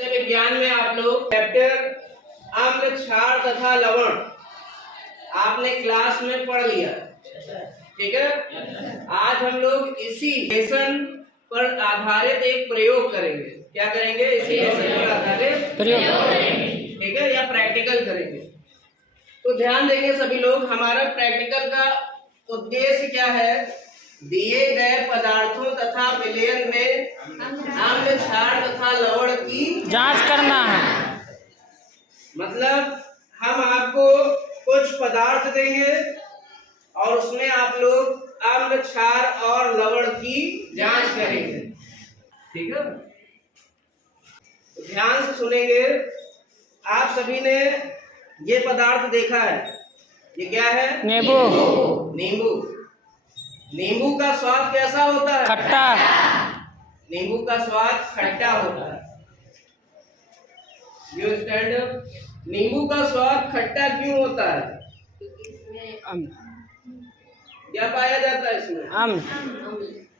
विज्ञान में आप लोग चैप्टर अम्ल, क्षार तथा लवण आपने क्लास में पढ़ लिया, ठीक है। आज हम लोग इसी लेसन पर आधारित एक प्रयोग करेंगे। क्या करेंगे? इसी लेसन पर आधारित प्रयोग करेंगे, ठीक है, या प्रैक्टिकल करेंगे। तो ध्यान देंगे सभी लोग, हमारा प्रैक्टिकल का उद्देश्य क्या है? दिए गए पदार्थों तथा विलयन में अम्ल, क्षार तथा लवण की जांच करना है। मतलब हम आपको कुछ पदार्थ देंगे और उसमें आप लोग अम्ल, क्षार और लवण की जांच करेंगे, ठीक है। ध्यान से सुनेंगे। आप सभी ने ये पदार्थ देखा है, ये क्या है? नींबू। नींबू। नींबू का स्वाद कैसा होता है? खट्टा। नींबू का स्वाद खट्टा होता है। You stand up. नींबू का स्वाद खट्टा क्यों होता है? क्या पाया जाता है इसमें?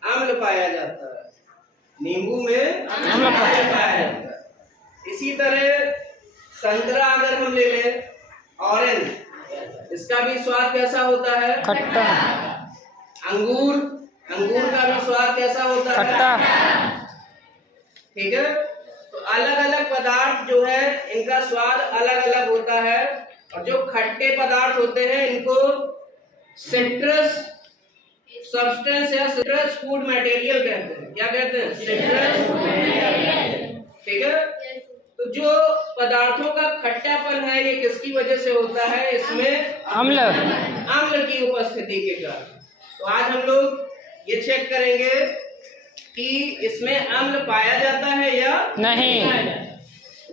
अम्ल पाया जाता है। नींबू में अम्ल पाया जाता है। इसी तरह संतरा अगर हम ले लें, ऑरेंज, इसका भी स्वाद कैसा होता है? खट्टा। अंगूर, अंगूर का भी स्वाद कैसा होता है? खट्टा। ठीक है। तो अलग अलग पदार्थ जो है इनका स्वाद अलग अलग होता है, और जो खट्टे पदार्थ होते हैं इनको सिट्रस सब्सटेंस या सिट्रस फूड मटेरियल कहते हैं। क्या कहते हैं? सिट्रस फूड मटेरियल, ठीक है। तो जो पदार्थों का खट्टापन है ये किसकी वजह से होता है? इसमें अम्ल की उपस्थिति के कारण। तो आज हम लोग ये चेक करेंगे कि इसमें अम्ल पाया जाता है या नहीं।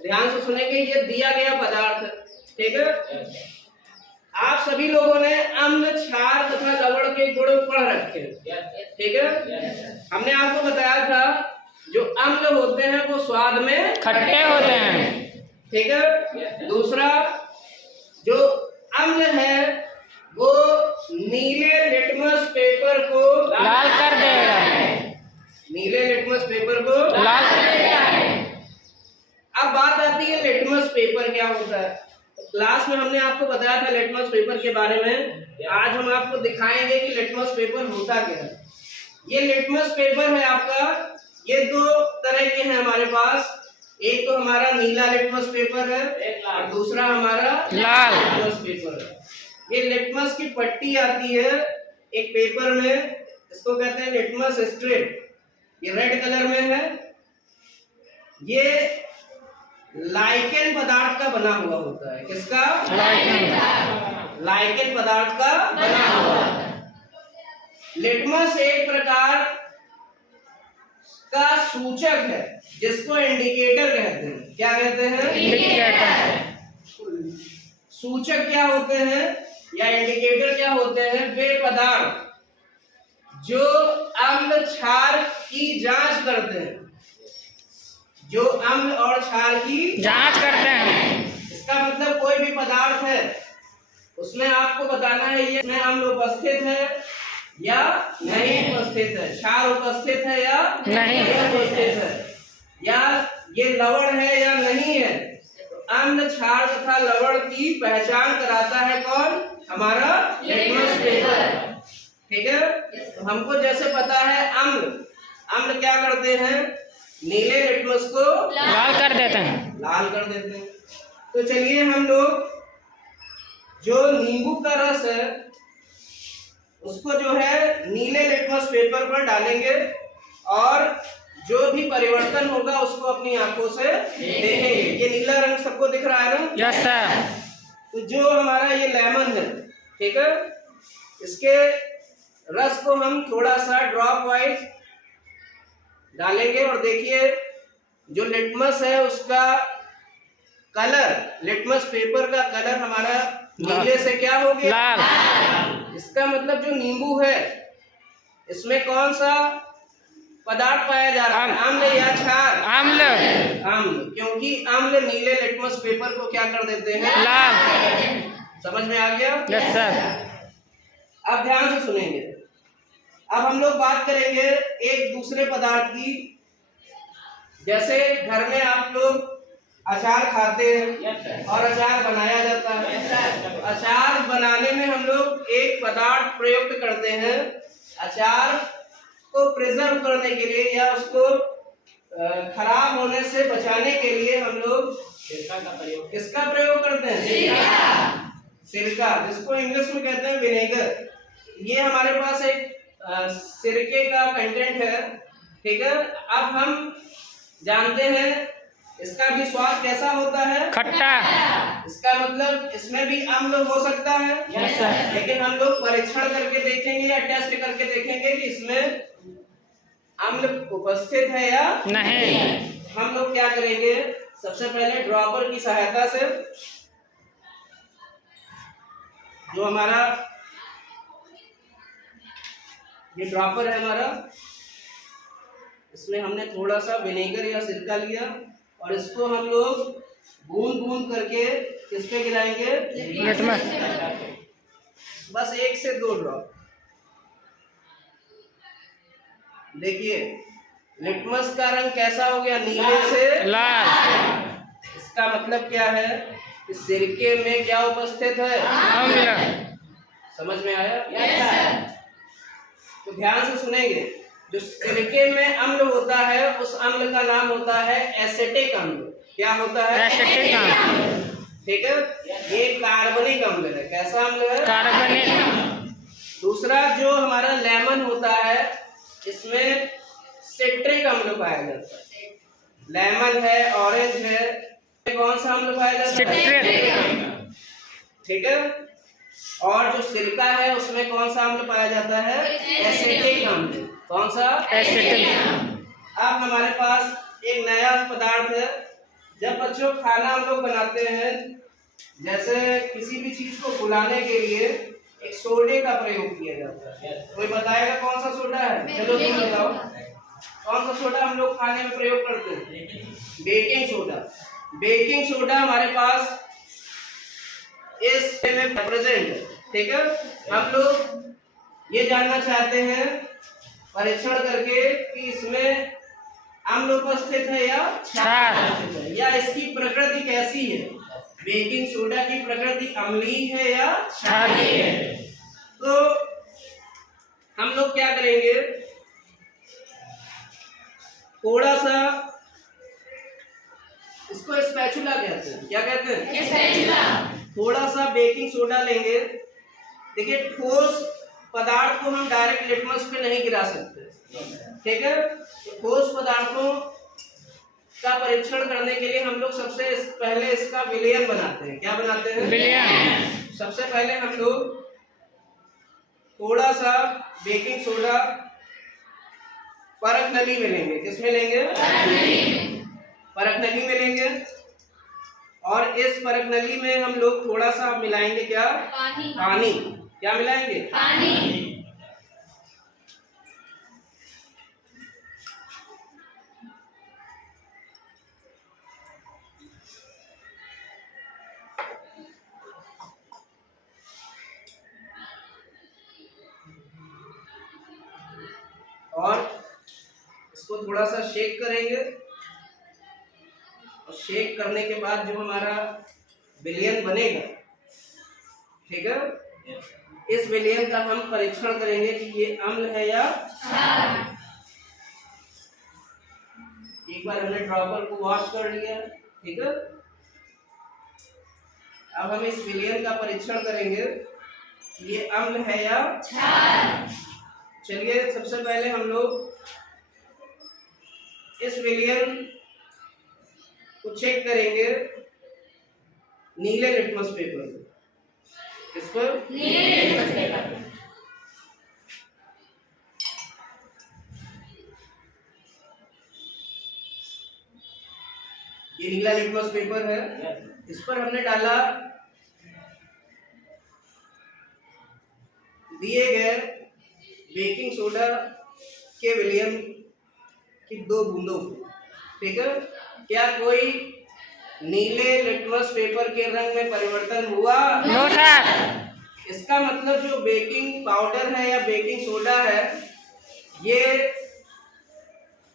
ध्यान से सुनेंगे। ये दिया गया पदार्थ है, ठीक है। आप सभी लोगों ने अम्ल, क्षार तथा लवण के गुण पढ़ रखे, ठीक है। हमने आपको बताया था जो अम्ल होते हैं वो स्वाद में खट्टे होते हैं, ठीक है। दूसरा, जो अम्ल है वो नीले लिटमस पेपर को लाल कर देगा। नीले लिटमस पेपर को लाल कर देगा। अब बात आती है लिटमस पेपर क्या होता है। क्लास में हमने आपको बताया था लिटमस पेपर के बारे में। आज हम आपको दिखाएंगे कि लिटमस पेपर होता क्या है। ये लिटमस पेपर है आपका, ये दो तरह के हैं हमारे पास। एक तो हमारा नीला लिटमस पेपर है और दूसरा हमारा लाल लिटमस पेपर है। ये लिटमस की पट्टी आती है एक पेपर में, इसको कहते हैं लिटमस स्ट्रिप। ये रेड कलर में है। ये लाइकेन पदार्थ का बना हुआ होता है। किसका? लाइकेन पदार्थ का बना हुआ है। लिटमस एक प्रकार का सूचक है जिसको इंडिकेटर कहते हैं। क्या कहते हैं? इंडिकेटर। सूचक क्या होते हैं या इंडिकेटर क्या होते हैं? वे पदार्थ जो अम्ल, क्षार की जांच करते हैं, जो अम्ल और क्षार की जांच करते हैं। इसका मतलब कोई भी पदार्थ है उसमें आपको बताना है ये इसमें अम्ल उपस्थित है या नहीं उपस्थित है, क्षार उपस्थित है या नहीं उपस्थित है, या ये लवण है या नहीं है। तो अम्ल, क्षार तथा लवण की पहचान कराता है कौन? हमारा लिटमस पेपर, ठीक है। तो हमको जैसे पता है अम्ल क्या करते हैं? नीले लिटमस को लाल कर देते हैं। लाल कर देते हैं। तो चलिए हम लोग जो नींबू का रस है उसको जो है नीले लिटमस पेपर पर डालेंगे और जो भी परिवर्तन होगा उसको अपनी आंखों से देखेंगे। ये नीला रंग सबको दिख रहा है ना? Yes sir. तो जो हमारा ये लेमन है, ठीक है, इसके रस को हम थोड़ा सा ड्रॉप वाइज डालेंगे और देखिए जो लिटमस है उसका कलर, लिटमस पेपर का कलर हमारा नीले से क्या हो गया? लाल। इसका मतलब जो नींबू है इसमें कौन सा पदार्थ पाया जा रहा है? अम्ल या क्षार? अम्ल, क्योंकि अम्ल नीले लिटमस पेपर को क्या कर देते हैं? लाल। समझ में आ गया? Yes sir. अब ध्यान से सुनेंगे। अब हम लोग बात करेंगे एक दूसरे पदार्थ की। जैसे घर में आप लोग अचार खाते हैं और अचार बनाया जाता है। अचार बनाने में हम लोग एक पदार्थ प्रयुक्त करते हैं। अचार को प्रिजर्व करने के लिए या उसको खराब होने से बचाने के लिए हम लोग किसका प्रयोग करते हैं? सिरका, जिसको इंग्लिश में कहते हैं विनेगर। ये हमारे पास एक सिरके का कंटेंट है, ठीक है। अब हम जानते हैं इसका भी स्वाद कैसा होता है? खट्टा। इसका मतलब इसमें भी अम्ल हो सकता है, लेकिन हम लोग परीक्षण करके देखेंगे या टेस्ट करके देखेंगे कि इसमें अम्ल उपस्थित है या नहीं। हम लोग क्या करेंगे, सबसे पहले ड्रॉपर की सहायता से, जो हमारा ये ड्रॉपर है हमारा, इसमें हमने थोड़ा सा विनेगर या सिरका लिया और इसको हम लोग बूंद बूंद करके किस पे गिराएंगे? बस 1 से 2 ड्रॉप। देखिए लिटमस का रंग कैसा हो गया? नीले से लाल। इसका मतलब क्या है कि सिरके में क्या उपस्थित है? अम्ल। समझ में आया? तो ध्यान से सुनेंगे। जो सिरके में अम्ल होता है उस अम्ल का नाम होता है एसिटिक अम्ल। क्या होता है? एसिटिक अम्ल। ठीक है। ये कार्बनिक अम्ल है। कैसा अम्ल है? कार्बनिक। दूसरा जो हमारा लेमन होता है इसमें सिट्रिक अम्ल पाया जाता है। लेमन है, ऑरेंज है, कौन सा अम्ल पाया जाता है? सिट्रिक। ठीक है। और जो सिरका है उसमें कौन सा अम्ल पाया जाता है? एसिटिक अम्ल। कौन सा? एसिटिक। अब हमारे पास एक नया पदार्थ है। जब बच्चों खाना हम लोग बनाते हैं, जैसे किसी भी चीज को फुलाने के लिए एक सोडे का प्रयोग किया जाता है। कोई बताएगा कौन सा सोडा है? चलो तुम बताओ, कौन सा सोडा हम लोग खाने में प्रयोग करते हैं? Baking soda. बेकिंग सोडा हमारे पास इस में प्रेजेंट है, ठीक है। हम लोग ये जानना चाहते हैं परीक्षण करके कि इसमें अम्ल उपस्थित है या क्षार, या इसकी प्रकृति कैसी है। बेकिंग सोडा की प्रकृति अम्लीय है या क्षारीय है? तो हम लोग क्या करेंगे, थोड़ा सा इसको स्पैचुला कहते हैं। क्या कहते हैं? स्पैचुला। थोड़ा सा बेकिंग सोडा लेंगे। देखिए ठोस पदार्थ को हम डायरेक्ट लिटमस पे नहीं गिरा सकते, ठीक है। तो ठोस पदार्थों का परीक्षण करने के लिए हम लोग सबसे पहले इसका विलयन बनाते हैं। क्या बनाते हैं? विलयन। सबसे पहले हम लोग थोड़ा सा बेकिंग सोडा परख नली में लेंगे। किस में लेंगे? परख नली में लेंगे। और इस परख नली में हम लोग थोड़ा सा मिलाएंगे क्या? पानी। क्या मिलाएंगे? पानी। और इसको थोड़ा सा शेक करेंगे। और शेक करने के बाद जो हमारा विलयन बनेगा, ठीक है, इस विलयन का हम परीक्षण करेंगे कि ये अम्ल है या क्षार। एक बार हमने ड्रॉपर को वॉश कर लिया, ठीक है। अब हम इस विलयन का परीक्षण करेंगे कि ये अम्ल है या क्षार। चलिए सबसे पहले हम लोग इस विलयन को चेक करेंगे नीले लिटमस पेपर पर। किस पर? नीले लिटमस पेपर पर। ये नीला लिटमस पेपर है। इस पर हमने डाला दिए गए बेकिंग सोडा के विलयन की 2 बूंदों को, ठीक है। क्या कोई नीले लिटमस पेपर के रंग में परिवर्तन हुआ? No sir. इसका मतलब जो बेकिंग पाउडर है या बेकिंग सोडा है ये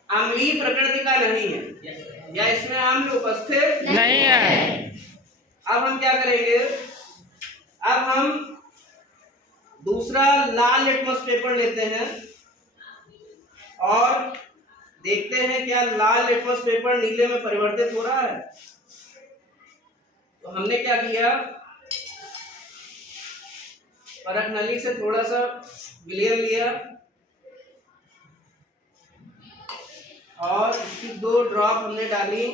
अम्लीय प्रकृति का नहीं है, या इसमें अम्ल उपस्थित नहीं है। अब हम क्या करेंगे, अब हम दूसरा लाल लिटमस पेपर लेते हैं और देखते हैं क्या लाल लिटमस पेपर नीले में परिवर्तित हो रहा है। तो हमने क्या किया, परख नली से थोड़ा सा विलयन लिया और इसकी 2 ड्रॉप हमने डाली।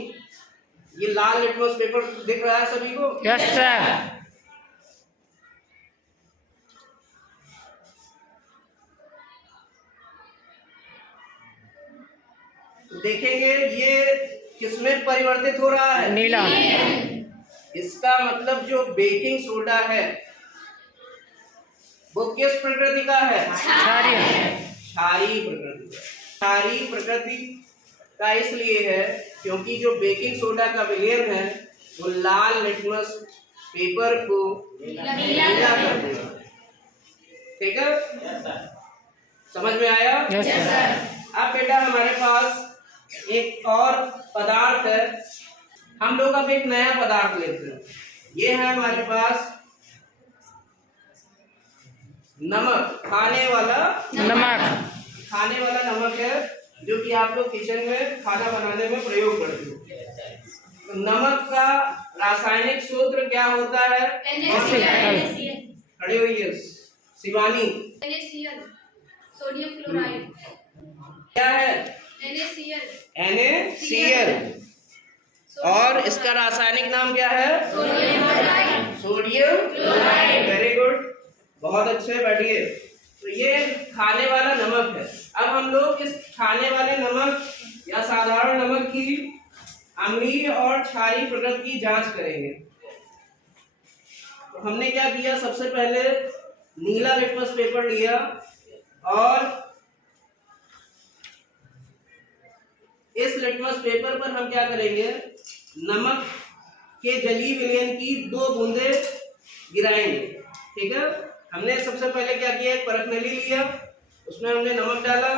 ये लाल लिटमस पेपर दिख रहा है सभी को? Yes sir. तो देखेंगे ये किसमें परिवर्तित हो रहा है? नीला। इसका मतलब जो बेकिंग सोडा है वो किस प्रकृति का है? क्षारीय। क्षारीय प्रकृति का। क्षारीय प्रकृति का इसलिए है क्योंकि जो बेकिंग सोडा का विलयन है वो लाल लिटमस पेपर को नीला कर देगा। ठीक है, समझ में आया? Yes sir. अब बेटा हमारे पास एक और पदार्थ है, हम लोग अब एक नया पदार्थ लेते हैं। ये है हमारे पास नमक, खाने वाला नमक। खाने वाला नमक है जो कि आप लोग किचन में खाना बनाने में प्रयोग करते हो। तो नमक का रासायनिक सूत्र क्या होता है? खड़ी हुई है शिवानी। Sodium chloride. क्या है? NaCl। और इसका रासायनिक नाम क्या है? Sodium chloride. वेरी गुड, बहुत अच्छे, बैठिए। तो ये खाने वाला नमक है। अब हम लोग इस खाने वाले नमक या साधारण नमक की अम्लीय और क्षारीय प्रकृति की जांच करेंगे। तो हमने क्या किया, सबसे पहले नीला लिटमस पेपर लिया और इस लिटमस पेपर पर हम क्या करेंगे, नमक के जलीय विलयन की 2 बूंदे गिराएंगे। ठीक है, हमने सबसे पहले क्या किया, एक परख नली लिया, उसमें हमने नमक डाला।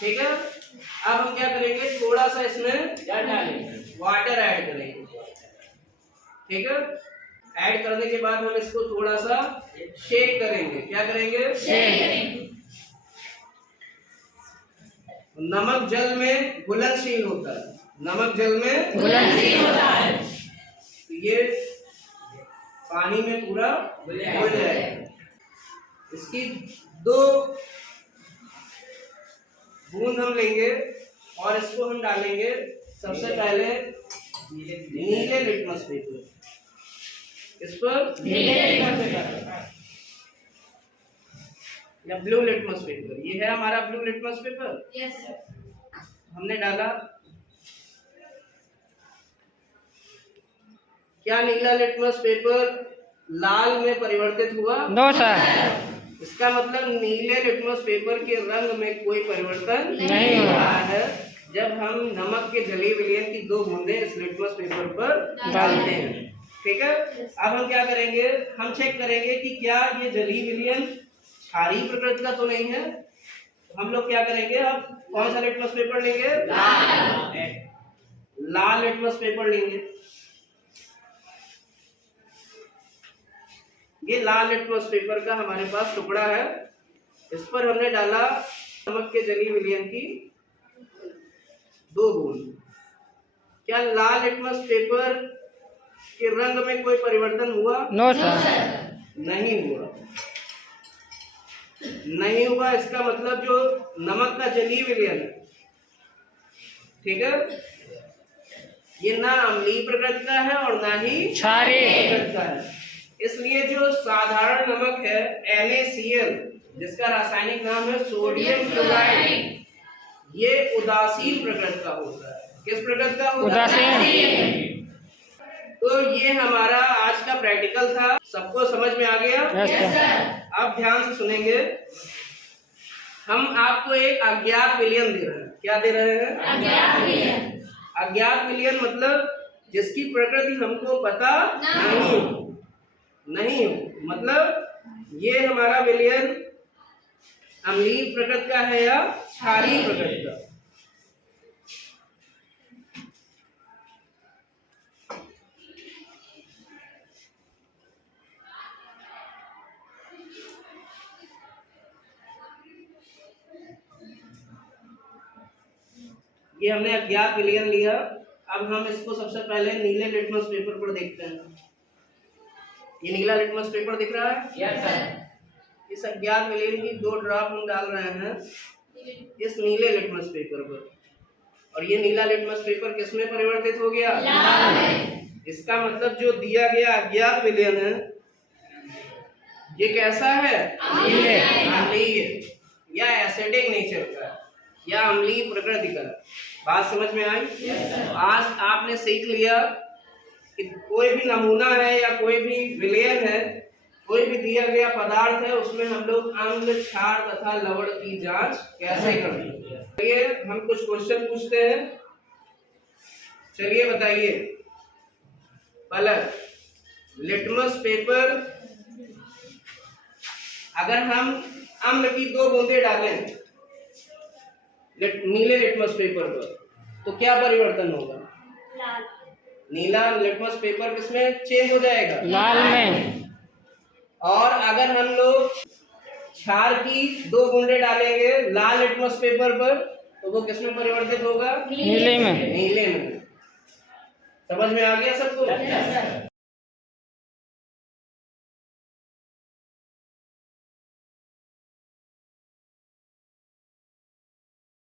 ठीक है, अब हम क्या करेंगे, थोड़ा सा इसमें क्या डालेंगे, वाटर ऐड करेंगे। ठीक है, ऐड करने के बाद हम इसको थोड़ा सा शेक करेंगे। क्या करेंगे? शेक। नमक जल में घुलनशील होता है, नमक जल में घुलनशील होता है। ये पानी में पूरा घुल जाएगा। इसकी 2 बूंद हम लेंगे और इसको हम डालेंगे सबसे पहले नीले लिटमस पेपर। इस पर नीले लिटमस पेपर या ब्लू लिटमस पेपर, ये है हमारा blue litmus paper. Yes sir. हमने डाला। क्या नीला लिटमस पेपर लाल में परिवर्तित हुआ? No sir. इसका मतलब नीले लिटमस पेपर के रंग में कोई परिवर्तन नहीं हो रहा है जब हम नमक के जलीय विलयन की 2 बूंदे इस लिटमस पेपर पर डालते हैं। ठीक है, अब हम क्या करेंगे, हम चेक करेंगे कि क्या ये जलीय विलयन क्षारीय प्रकृति का तो नहीं है। तो हम लोग क्या करेंगे, अब कौन सा लिटमस पेपर लेंगे? लाल लिटमस पेपर लेंगे। ये लाल लिटमस पेपर का हमारे पास टुकड़ा है, इस पर हमने डाला नमक के जलीय विलयन की 2 बूंद। क्या लाल लिटमस पेपर के रंग में कोई परिवर्तन हुआ? No sir. नहीं हुआ। नहीं हुआ, इसका मतलब जो नमक का जलीय विलयन है, ठीक है, ये ना अम्लीय प्रकृति का है और ना ही क्षारीय प्रकृति का है। इसलिए जो साधारण नमक है NaCl, जिसका रासायनिक नाम है सोडियम क्लोराइड, ये उदासीन प्रकृति का होता है। किस प्रकृति का होता है? उदासीन। तो ये हमारा आज का प्रैक्टिकल था। सबको समझ में आ गया? Yes sir. आप ध्यान से सुनेंगे। हम आपको एक अज्ञात विलयन दे रहे हैं। क्या दे रहे हैं? अज्ञात विलयन। अज्ञात विलयन मतलब जिसकी प्रकृति हमको पता नहीं हो। मतलब ये हमारा विलयन अम्लीय प्रकृति का है या क्षारीय प्रकृति का। ये हमने अज्ञात विलयन लिया। अब हम इसको सबसे पहले नीले लिटमस पेपर पर देखते हैं। ये नीला लिटमस पेपर दिख रहा है। Yes sir. इस अज्ञात विलयन की 2 ड्रॉप हम डाल रहे हैं इस नीले लिटमस पेपर पर, और ये नीला लिटमस पेपर किसमें परिवर्तित हो गया? लाल में। इसका मतलब जो दिया गया अज्ञात विलयन है ये कैसा है? अम्लीय या एसिडिक नेचर का या अम्लीय प्रकृति का। बात समझ में आई? आज आपने सीख लिया कि कोई भी नमूना है या कोई भी विलयन है, कोई भी दिया गया पदार्थ है, उसमें हम लोग अम्ल, क्षार तथा लवण की जांच कैसे करते हैं। चलिए हम कुछ क्वेश्चन पूछते हैं। चलिए बताइए, पलक, लिटमस पेपर अगर हम अम्ल की 2 बूंदे डालें नीले लिटमस पेपर पर तो क्या परिवर्तन होगा? नीला लिटमस पेपर किसमें चेंज हो जाएगा? लाल में। और अगर हम लोग क्षार की 2 बूंदे डालेंगे लाल लिटमस पेपर पर तो वो किसमें परिवर्तित होगा? नीले में। नीले में। समझ में आ गया सबको?